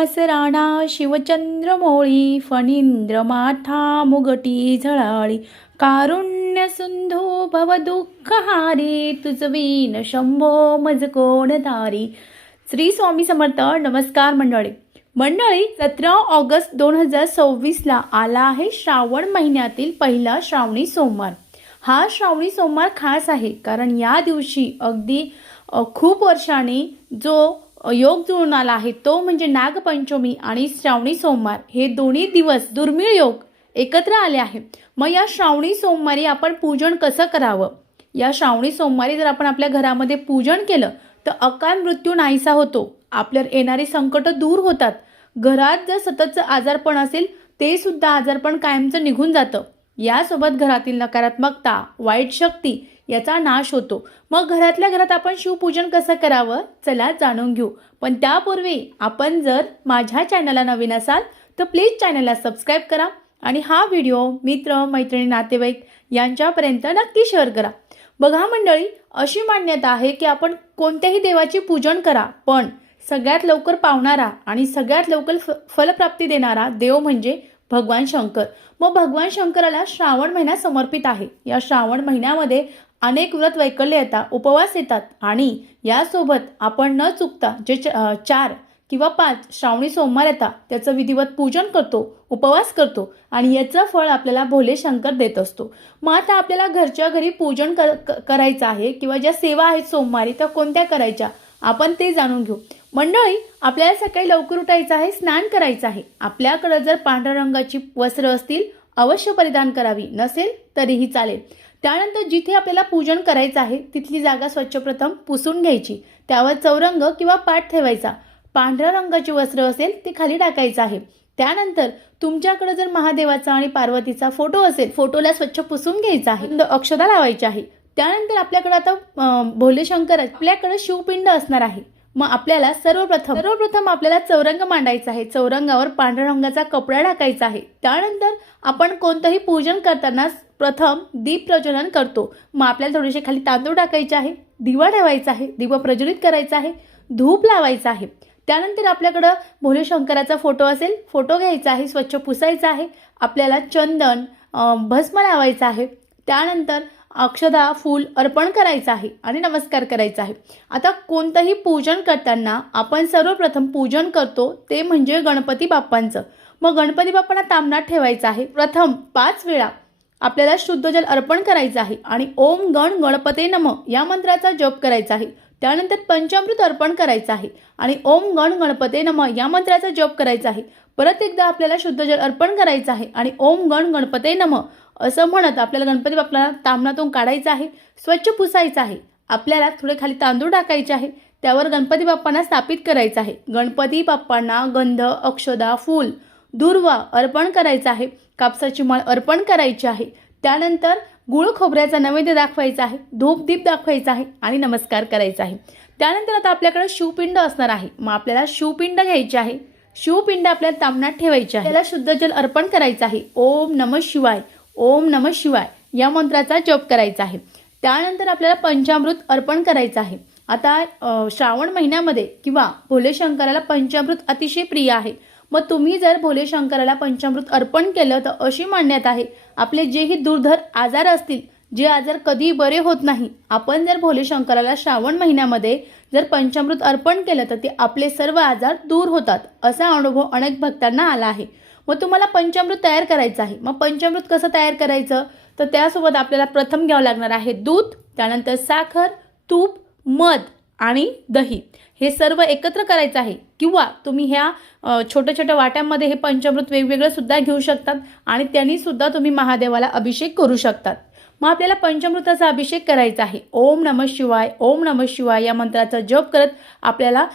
श्रीनिवास राणा शिवचंद्रमौळी फणींद्र माथा मुगटी झळाळी कारुण्य सिंधू भव दुःखहारी तुझवीन शंभो मज कोण धारी। श्री स्वामी समर्थ। नमस्कार मंडळी 17 ऑगस्ट 2026 ला आला आहे श्रावण महिन्यातील पहिला श्रावणी सोमवार। हा श्रावणी सोमवार खास आहे कारण या दिवशी अगदी खूप वर्षांनी जो योग जुळून आला आहे तो म्हणजे नागपंचमी आणि श्रावणी सोमवार हे दोन्ही दिवस दुर्मिळ योग एकत्र आले आहे। मग या श्रावणी सोमवारी आपण पूजन कसं करावं? या श्रावणी सोमवारी जर आपण आपल्या घरामध्ये पूजन केलं तर अकाल मृत्यू नाहीसा होतो, आपल्यावर येणारी संकट दूर होतात। घरात जर सततचं आजारपण असेल ते सुद्धा आजारपण कायमचं निघून जातं। यासोबत घरातील नकारात्मकता, वाईट शक्ती याचा नाश होतो। मग घरातल्या घरात आपण शिवपूजन कसं करावं चला जाणून घेऊ। पण त्यापूर्वी आपण जर माझ्या चॅनलला नवीन असाल तर प्लीज चॅनलला सबस्क्राईब करा आणि हा व्हिडिओ मित्र मैत्रिणी नातेवाईक यांच्यापर्यंत नक्की शेअर करा। बघा मंडळी, अशी मान्यता आहे की आपण कोणत्याही देवाची पूजन करा पण सगळ्यात लवकर पावणारा आणि सगळ्यात लवकर फलप्राप्ती देणारा देव म्हणजे भगवान शंकर। मग भगवान शंकराला श्रावण महिना समर्पित आहे। या श्रावण महिन्यामध्ये अनेक व्रत वैकल्य येतात, उपवास येतात आणि यासोबत आपण न चुकता जे 4 किंवा 5 श्रावणी सोमवार येतात त्याचं विधिवत पूजन करतो, उपवास करतो आणि याचं फळ आपल्याला भोले शंकर देत असतो। मग आता आपल्याला घरच्या घरी पूजन करायचं आहे किंवा ज्या सेवा आहेत सोमवारी त्या कोणत्या करायच्या आपण ते जाणून घेऊ। मंडळी, आपल्याला सकाळी लवकर उठायचं आहे, स्नान करायचं आहे। आपल्याकडे जर पांढऱ्या रंगाची वस्त्र असतील अवश्य परिधान करावी, नसेल तरीही चालेल। त्यानंतर जिथे आपल्याला पूजन करायचं आहे तिथली जागा स्वच्छ प्रथम पुसून घ्यायची, त्यावर चौरंग किंवा पाट ठेवायचा। पांढऱ्या रंगाचे वस्त्र असेल ते खाली टाकायचं आहे। त्यानंतर तुमच्याकडे जर महादेवाचा आणि पार्वतीचा फोटो असेल फोटोला स्वच्छ पुसून घ्यायचा आहे, अक्षता लावायची आहे। त्यानंतर आपल्याकडे आता भोले शंकर आपल्याकडे शिवपिंड असणार आहे। मग आपल्याला सर्वप्रथम आपल्याला चौरंग मांडायचा आहे। चौरंगावर पांढऱ्या रंगाचा कपडा टाकायचा आहे। त्यानंतर आपण कोणतंही पूजन करताना प्रथम दीप प्रज्वलन करतो। मग आपल्याला थोडेसे खाली तांदूळ टाकायचे आहे, दिवा ठेवायचा आहे, दिवा प्रज्वलित करायचा आहे, धूप लावायचा आहे। त्यानंतर आपल्याकडे भोले शंकराचा फोटो असेल फोटो घ्यायचा आहे, स्वच्छ पुसायचा आहे। आपल्याला चंदन भस्म लावायचा आहे। त्यानंतर अक्षदा फूल अर्पण करायचं आहे आणि नमस्कार करायचा आहे। आता कोणतंही पूजन करताना आपण सर्वप्रथम पूजन करतो ते म्हणजे गणपती बाप्पांचं। मग गणपती बाप्पांना तामणात ठेवायचं आहे। प्रथम 5 वेळा आपल्याला शुद्ध जल अर्पण करायचं आहे आणि ओम गण गणपते नमः या मंत्राचा जप करायचा आहे। त्यानंतर पंचामृत अर्पण करायचं आहे आणि ओम गण गणपते नमः या मंत्राचा जप करायचा आहे। परत एकदा आपल्याला शुद्ध जल अर्पण करायचं आहे आणि ओम गण गणपते नमः असं म्हणत आपल्याला गणपती बाप्पाला तामणातून काढायचं आहे, स्वच्छ पुसायचं आहे। आपल्याला थोडे खाली तांदूळ टाकायचे आहे, त्यावर गणपती बाप्पांना स्थापित करायचं आहे। गणपती बाप्पांना गंध, अक्षदा, फूल, दुर्वा अर्पण करायचा आहे, कापसाची माळ अर्पण करायची आहे। त्यानंतर गुळ खोबऱ्याचा नैवेद्य दाखवायचा आहे, धूप दीप दाखवायचा आहे आणि नमस्कार करायचा आहे। त्यानंतर आता आपल्याकडे शिवपिंड असणार आहे। मग आपल्याला शिवपिंड घ्यायची आहे, शिवपिंड आपल्याला तामणात ठेवायची आहे। त्याला शुद्ध जल अर्पण करायचं आहे। ओम नमः शिवाय, ओम नमः शिवाय या मंत्राचा जप करायचा आहे। त्यानंतर आपल्याला पंचामृत अर्पण करायचं आहे। आता श्रावण महिन्यामध्ये किंवा भोले शंकराला पंचामृत अतिशय प्रिय आहे। मग तुम्ही जर भोले शंकराला पंचामृत अर्पण केलं तर अशी मान्यता आहे आपले जेही दुर्धर आजार असतील, जे आजार कधी बरे होत नाही, आपण जर भोले शंकराला श्रावण महिन्यामध्ये जर पंचामृत अर्पण केलं तर ते आपले सर्व आजार दूर होतात, असा अनुभव अनेक भक्तांना आला आहे। मग तुम्हाला पंचामृत तयार करायचं आहे। मग पंचामृत कसं तयार करायचं तर त्यासोबत आपल्याला प्रथम घ्यावं लागणार आहे दूध, त्यानंतर साखर, तूप, मध आणि दही हे सर्व एकत्र करायचं आहे। किंवा तुम्ही ह्या छोट्या छोट्या वाट्यांमध्ये हे पंचामृत वेगवेगळं सुद्धा घेऊ शकतात आणि त्यांनी सुद्धा तुम्ही महादेवाला अभिषेक करू शकतात। मग आपल्याला पंचामृताचा अभिषेक करायचा आहे। ओम नमः शिवाय, ओम नमः शिवाय या मंत्राचा जप करत आपल्याला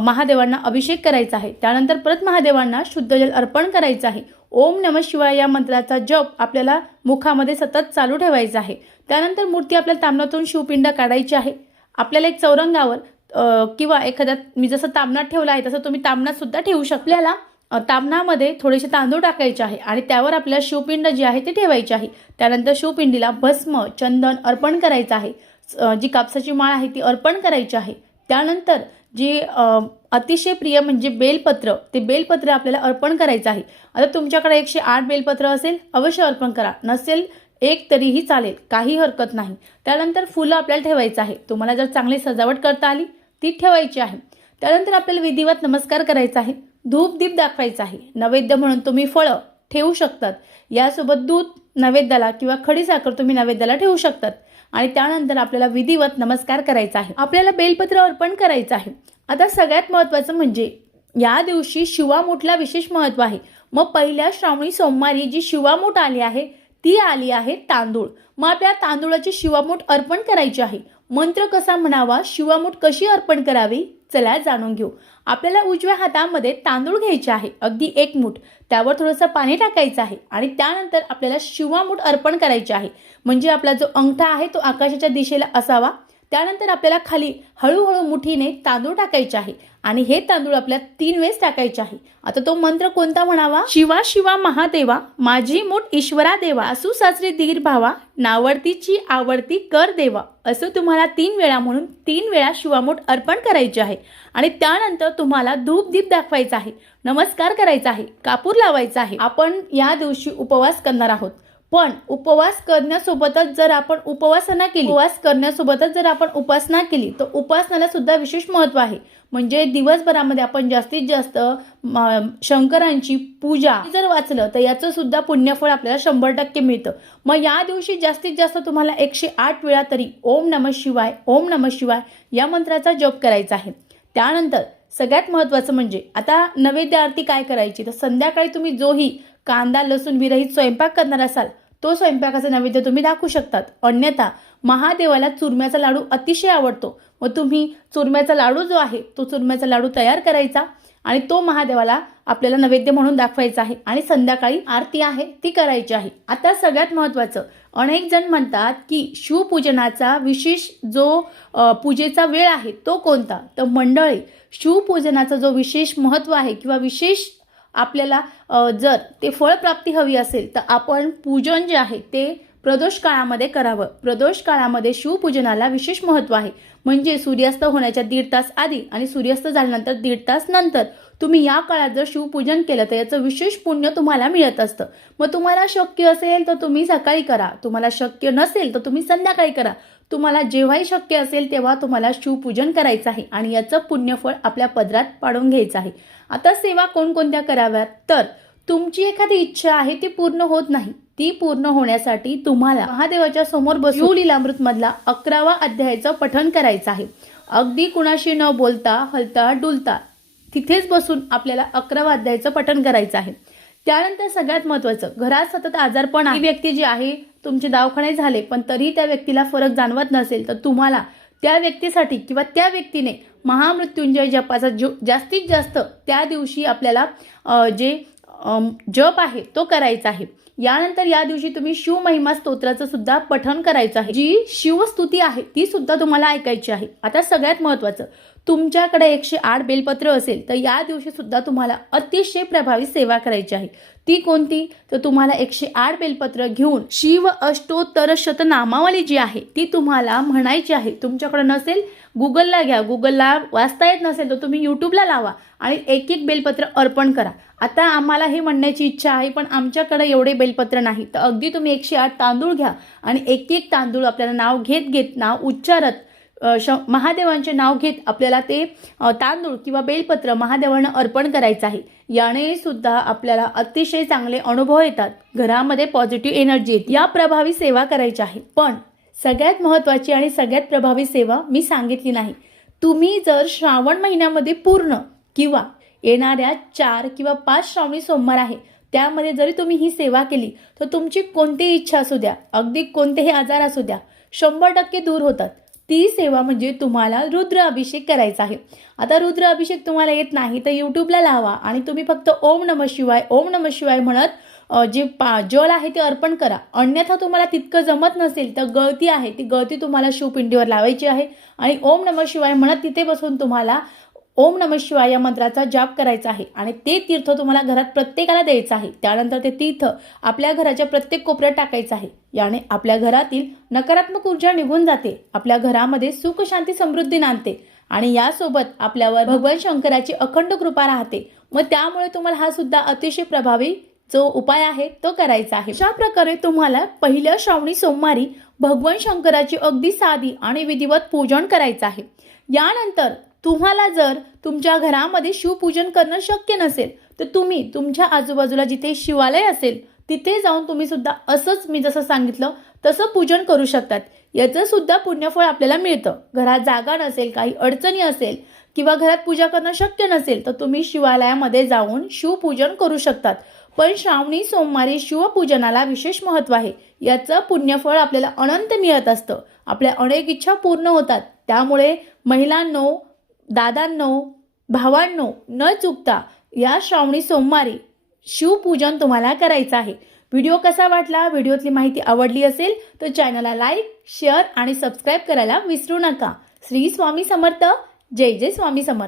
महादेवांना अभिषेक करायचा आहे। त्यानंतर परत महादेवांना शुद्ध जल अर्पण करायचं आहे। ओम नमः शिवाय या मंत्राचा जप आपल्याला मुखामध्ये सतत चालू ठेवायचा आहे। त्यानंतर मूर्ती आपल्याला तामणातून शिवपिंड काढायची आहे। आपल्याला एक चौरंगावर किंवा एखाद्या मी जसं तामणात ठेवलं आहे तसं तुम्ही तामणात सुद्धा ठेवू शकता। आपल्याला तामणामध्ये थोडेसे तांदूळ टाकायचे आहे आणि त्यावर आपल्याला शिवपिंड जी आहे ती ठेवायची आहे। त्यानंतर शिवपिंडीला भस्म चंदन अर्पण करायचं आहे। जी कापसाची माळ आहे ती अर्पण करायची आहे। त्यानंतर जी अतिशय प्रिय म्हणजे बेलपत्र. ते बेलपत्र आपल्याला अर्पण करायचं आहे. आता तुमच्याकडे 108 बेलपत्र असेल अवश्य अर्पण करा, नसेल एक तरीही चालेल, काही हरकत नाही. त्यानंतर फुलं आपल्याला ठेवायचं आहे. तुम्हाला जर चांगली सजावट करता आली ती ठेवायची आहे. त्यानंतर आपल्याला विधिवत नमस्कार करायचा आहे, धूप दीप दाखवायचा आहे. नैवेद्य म्हणून तुम्ही फळं ठेवू शकतात, यासोबत दूध नैवेद्याला किंवा खडी साखर तुम्ही नैवेद्याला ठेवू शकतात. आणि त्यानंतर आपल्याला विधिवत नमस्कार करायचा आहे. आपल्याला बेलपत्र अर्पण करायचं आहे. आता सगळ्यात महत्त्वाचं म्हणजे या दिवशी शिवामूठला विशेष महत्त्व आहे. मग पहिल्या श्रावणी सोमवारी जी शिवामूठ आली आहे ती आली आहे तांदूळ. मग आपल्या तांदूळाची शिवामूठ अर्पण करायची आहे. मंत्र कसा म्हणावा, शिवामूठ कशी अर्पण करावी, चला जाणून घेऊ. आपल्याला उजव्या हातामध्ये तांदूळ घ्यायचे आहे, अगदी 1 मूठ. त्यावर थोडंसं पाणी टाकायचं आहे आणि त्यानंतर आपल्याला शिवामूठ अर्पण करायची आहे. म्हणजे आपला जो अंगठा आहे तो आकाशाच्या दिशेला असावा. त्यानंतर आपल्याला खाली हळूहळू मुठीने तांदूळ टाकायचे आहे आणि हे तांदूळ आपल्याला 3 वेळेस टाकायचे आहे. आता तो मंत्र कोणता म्हणावा, शिवा शिवा महादेवा माझी मूठ ईश्वरा देवा, सुसासरी धीर भावा नावडतीची आवडती कर देवा. असं तुम्हाला 3 वेळा म्हणून 3 वेळा शिवामूठ अर्पण करायचे आहे. आणि त्यानंतर तुम्हाला धूप दीप दाखवायचा आहे, नमस्कार करायचा आहे, कापूर लावायचा आहे. आपण या दिवशी उपवास करणार आहोत. पण उपवास करण्यासोबतच जर आपण उपासना केली तर उपासनाला सुद्धा विशेष महत्त्व आहे. म्हणजे दिवसभरामध्ये आपण जास्तीत जास्त शंकरांची पूजा जर वाचलं तर याचं सुद्धा पुण्यफळ आपल्याला 100% मिळतं. मग या दिवशी जास्तीत जास्त तुम्हाला 108 वेळा तरी ओम नमः शिवाय ओम नमः शिवाय या मंत्राचा जप करायचा आहे. त्यानंतर सगळ्यात महत्त्वाचं म्हणजे आता नैवेद्य आरती काय करायची, तर संध्याकाळी तुम्ही जोही कांदा लसूण विरहित स्वयंपाक करणार असाल तो स्वयंपाकाचा नैवेद्य तुम्ही दाखवू शकतात. अन्यथा महादेवाला चुरम्याचा लाडू अतिशय आवडतो. मग तुम्ही चुरम्याचा लाडू जो आहे तो चुरम्याचा लाडू तयार करायचा आणि तो महादेवाला आपल्याला नैवेद्य म्हणून दाखवायचा आहे आणि संध्याकाळी आरती आहे ती करायची आहे. आता सगळ्यात महत्त्वाचं, अनेक जण म्हणतात की शिवपूजनाचा विशेष जो पूजेचा वेळ आहे तो कोणता, तर मंडळी शिवपूजनाचा जो विशेष महत्त्व आहे किंवा विशेष आपल्याला जर ते फळप्राप्ती हवी असेल तर आपण पूजन जे आहे ते प्रदोष काळामध्ये करावं. प्रदोष काळामध्ये शिवपूजनाला विशेष महत्त्व आहे. म्हणजे सूर्यास्त होण्याच्या 1.5 तास आधी आणि सूर्यास्त झाल्यानंतर 1.5 तास नंतर तुम्ही या काळात जर शिवपूजन केलं तर याचं विशेष पुण्य तुम्हाला मिळत असतं. मग तुम्हाला शक्य असेल तर तुम्ही सकाळी करा, तुम्हाला शक्य नसेल तर तुम्ही संध्याकाळी करा. तुम्हाला जेव्हाही शक्य असेल तेव्हा तुम्हाला शिवपूजन करायचं आहे आणि याचं पुण्यफळ आपल्या पदरात पाडून घ्यायचं आहे. आता सेवा कोणकोणत्या कराव्यात, तर तुमची एखादी इच्छा आहे ती पूर्ण होत नाही, ती पूर्ण होण्यासाठी तुम्हाला महादेवाच्या समोर बसून शिवलीलामृत मधला 11वा अध्यायाचं पठण करायचं आहे. अगदी कुणाशी न बोलता हलता डुलता तिथेच बसून आपल्याला 11वा अध्यायाचं पठण करायचं आहे. त्यानंतर सगळ्यात महत्त्वाचं, घरात सतत आजारपण आहे, व्यक्ती जी आहे तुमचे दवाखाने झाले पण तरी त्या व्यक्तीला फरक जाणवत नसेल तर तुम्हाला त्या व्यक्तीसाठी किंवा त्या व्यक्तीने महामृत्युंजय जपाचा जास्तीत जास्त त्या दिवशी आपल्याला जे जप आहे तो करायचा आहे. यानंतर या दिवशी तुम्ही शिवमहिमा स्तोत्राचं सुद्धा पठण करायचं आहे. जी शिवस्तुती आहे ती सुद्धा तुम्हाला ऐकायची आहे. आता सगळ्यात महत्त्वाचं, तुमच्याकडे 108 बेलपत्र असेल तर या दिवशी सुद्धा तुम्हाला अतिशय प्रभावी सेवा करायची आहे. ती कोणती, तर तुम्हाला 108 बेलपत्र घेऊन शिव अष्टोत्तर शतनामावली जी आहे ती तुम्हाला म्हणायची आहे. तुमच्याकडे नसेल गुगलला घ्या, गुगलला वाचता येत नसेल तर तुम्ही यूट्यूबला लावा आणि 1-1 बेलपत्र अर्पण करा. आता आम्हाला हे म्हणण्याची इच्छा आहे पण आमच्याकडे एवढे बेलपत्र नाही, तर अगदी तुम्ही 108 तांदूळ घ्या आणि 1-1 तांदूळ आपल्याला नाव घेत नाव उच्चारत महादेवांचे नाव घेत आपल्याला ते तांदूळ किंवा बेलपत्र महादेवांना अर्पण करायचं आहे. याने सुद्धा आपल्याला अतिशय चांगले अनुभव येतात, घरामध्ये पॉझिटिव्ह एनर्जी येते. या प्रभावी सेवा करायची आहे. पण सगळ्यात महत्त्वाची आणि सगळ्यात प्रभावी सेवा मी सांगितली नाही. तुम्ही जर श्रावण महिन्यामध्ये पूर्ण किंवा येणाऱ्या 4 किंवा 5 श्रावणी सोमवार आहे त्यामध्ये जरी तुम्ही ही सेवा केली तर तुमची कोणतीही इच्छा असू द्या, अगदी कोणतेही आजार असू द्या, 100% दूर होतात. ती सेवा म्हणजे तुम्हाला रुद्र अभिषेक करायचा आहे. आता रुद्र अभिषेक तुम्हाला येत नाही तर यूट्यूबला लावा आणि तुम्ही फक्त ओम नमः शिवाय म्हणत जे जल आहे ते अर्पण करा. अन्यथा तुम्हाला तितकं जमत नसेल तर गळती आहे ती गळती तुम्हाला शिवपिंडीवर लावायची आहे आणि ओम नमः शिवाय म्हणत तिथे बसून तुम्हाला ओम नमः शिवाय या मंत्राचा जाप करायचा आहे आणि ते तीर्थ तुम्हाला घरात प्रत्येकाला द्यायचं आहे. त्यानंतर ते तीर्थ आपल्या घराच्या प्रत्येक कोपऱ्यात टाकायचं आहे. याने आपल्या घरातील नकारात्मक ऊर्जा निघून जाते, आपल्या घरामध्ये सुख शांती समृद्धी नांदते आणि यासोबत आपल्यावर भगवान शंकराची अखंड कृपा राहते. मग त्यामुळे तुम्हाला हा सुद्धा अतिशय प्रभावी जो उपाय आहे तो करायचा आहे. अशा प्रकारे तुम्हाला पहिल्या श्रावणी सोमवारी भगवान शंकराची अगदी साधी आणि विधिवत पूजन करायचं आहे. यानंतर तुम्हाला जर तुमच्या घरामध्ये शिवपूजन करणं शक्य नसेल तर तुम्ही तुमच्या आजूबाजूला जिथे शिवालय असेल तिथे जाऊन तुम्ही सुद्धा असंच मी जसं सांगितलं तसं पूजन करू शकतात. याचं सुद्धा पुण्यफळ आपल्याला मिळतं. घरात जागा नसेल, काही अडचणी असेल किंवा घरात पूजा करणं शक्य नसेल तर तुम्ही शिवालयामध्ये जाऊन शिवपूजन करू शकतात. पण श्रावणी सोमवारी शिवपूजनाला विशेष महत्त्व आहे. याचं पुण्यफळ आपल्याला अनंत मिळत असतं. आपल्या अनेक इच्छा पूर्ण होतात. त्यामुळे महिलांनो, दादांनो, भावांनो न चुकता या श्रावणी सोमवारी शिवपूजन तुम्हाला करायचं आहे. व्हिडिओ कसा वाटला? व्हिडिओतली माहिती आवडली असेल तर चॅनलला लाईक, शेअर आणि सबस्क्राईब करायला विसरू नका. श्री स्वामी समर्थ. जय जय स्वामी समर्थ.